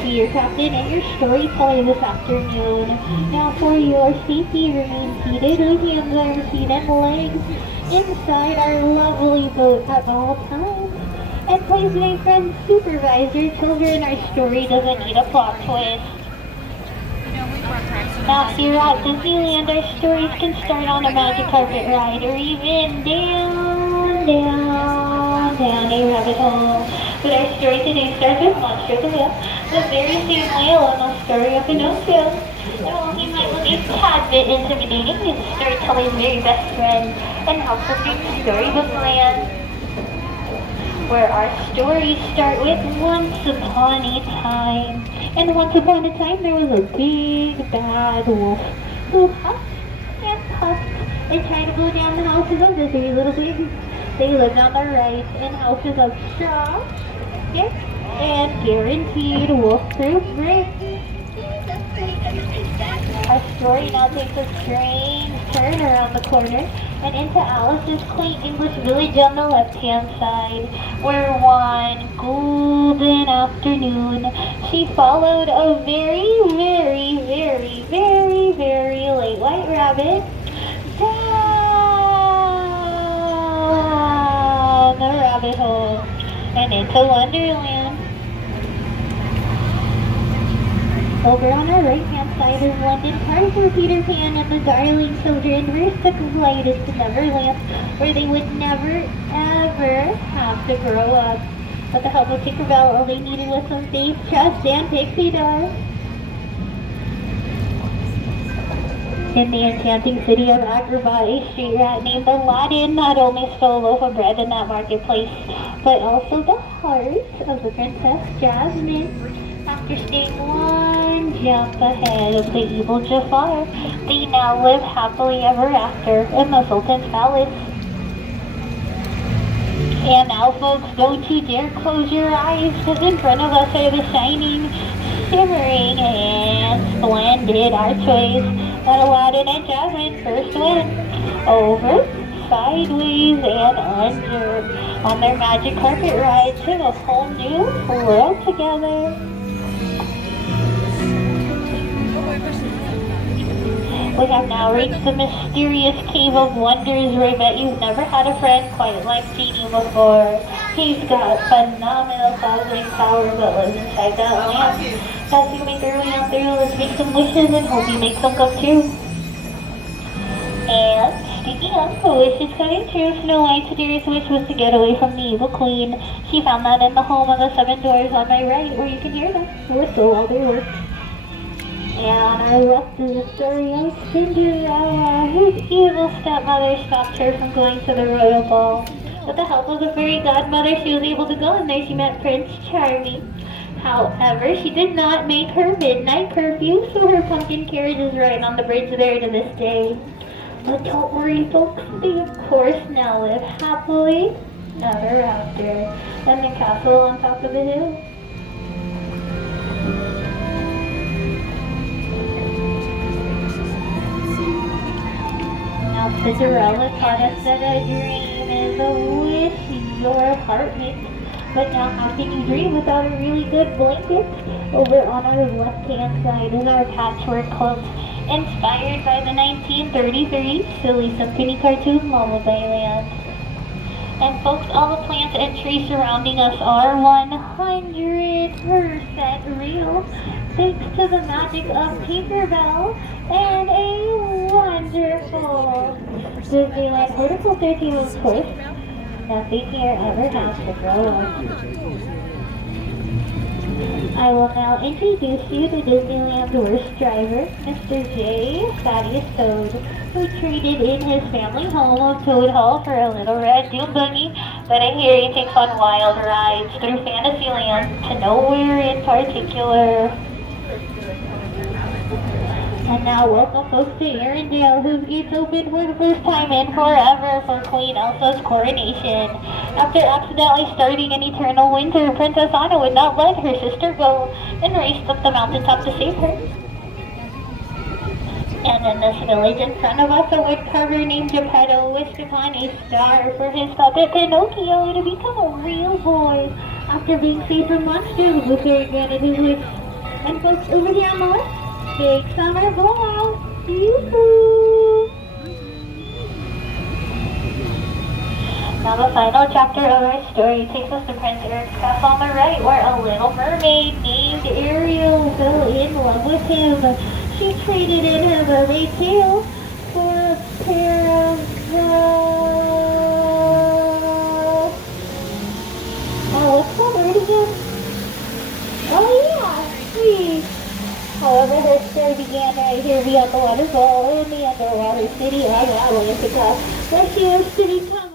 will be your captain and your storyteller this afternoon. Now for your safety, remain seated with hands on your feet and legs inside our lovely boat at all times. And please, my friends, supervise your children. Our story doesn't need a plot twist. Now here at Disneyland, our stories can start on a magic carpet ride or even down a rabbit hole. But our story today starts with Monster the Whale, the very same whale in the story of Pinocchio. And while he might look a tad bit intimidating, he's the storyteller's very best friend and helps us through Storybook Land, where our stories start with once upon a time. And once upon a time there was a big bad wolf who huffed and puffed and tried to blow down the houses of the three little pigs. They lived on the right in houses of straw, stick, and guaranteed wolf-proof bricks. Our story now takes a strange turn around the corner and into Alice's quaint English village on the left-hand side, where one golden afternoon she followed a very late white rabbit down the rabbit hole and into Wonderland. Over on our right-hand side is London Park, where Peter Pan and the darling children were glided to Neverland, where they would never, ever have to grow up. With the help of Tinkerbell, all they needed was some faith, trust, and pixie dust. In the enchanting city of Agrabah, a street rat named Aladdin not only stole a loaf of bread in that marketplace, but also the heart of the Princess Jasmine. After staying one jump ahead of the evil Jafar, they now live happily ever after in the Sultan's palace. And now, folks, don't you dare close your eyes, because in front of us are the shining, shimmering, and splendid archways that Aladdin and Jasmine first went over, sideways, and under on their magic carpet ride to a whole new world together. We have now reached the mysterious Cave of Wonders, where I bet you've never had a friend quite like Genie before. He's got phenomenal puzzling power, but lives inside that lamp. As we make our way out there, let's make some wishes and hope he makes them come true. And speaking of the wishes coming true, Snow White's dearest wish was to get away from the evil queen. She found that in the home of the 7 doors on my right, where you can hear them whistle while they work. And on our left is the story of Cinderella, whose evil stepmother stopped her from going to the royal ball. With the help of the fairy godmother, she was able to go, and there she met Prince Charming. However, she did not make her midnight curfew, so her pumpkin carriage is right on the bridge there to this day. But don't worry, folks, they of course now live happily ever after in the castle on top of the hill. Now Cinderella taught us that a dream is a wish your heart makes. But now how can you dream without a really good blanket? Over on our left-hand side is our patchwork quilt, inspired by the 1933 Silly Symphony cartoon Lullaby Land. And folks, all the plants and trees surrounding us are 100% real, thanks to the magic of Tinkerbell and a wonderful Disneyland horticulture team, of course. Nothing here ever has to grow up. I will now introduce you to Disneyland's worst driver, Mr. J. Thaddeus Toad, who traded in his family home of Toad Hall for a little red dune buggy, but I hear he takes on wild rides through Fantasyland to nowhere in particular. And now welcome folks to Arendelle, whose gates opened for the first time in forever for Queen Elsa's coronation. After accidentally starting an eternal winter, Princess Anna would not let her sister go and raced up the mountaintop to save her. And in this village in front of us, a woodcarver named Geppetto wished upon a star for his puppet Pinocchio to become a real boy. After being saved from monsters, the fairy granted his wish. And folks, over here on the left, big summer blowout. Yoo-hoo! Now the final chapter of our story takes us to Prince Eric's castle on the right, where a little mermaid named Ariel fell in love with him. She traded in her mermaid tail for a pair of, what's that word again? Oh yeah, sweet. However, her story began right here beyond the waterfall in the underwater city of Atlantica, where she was sitting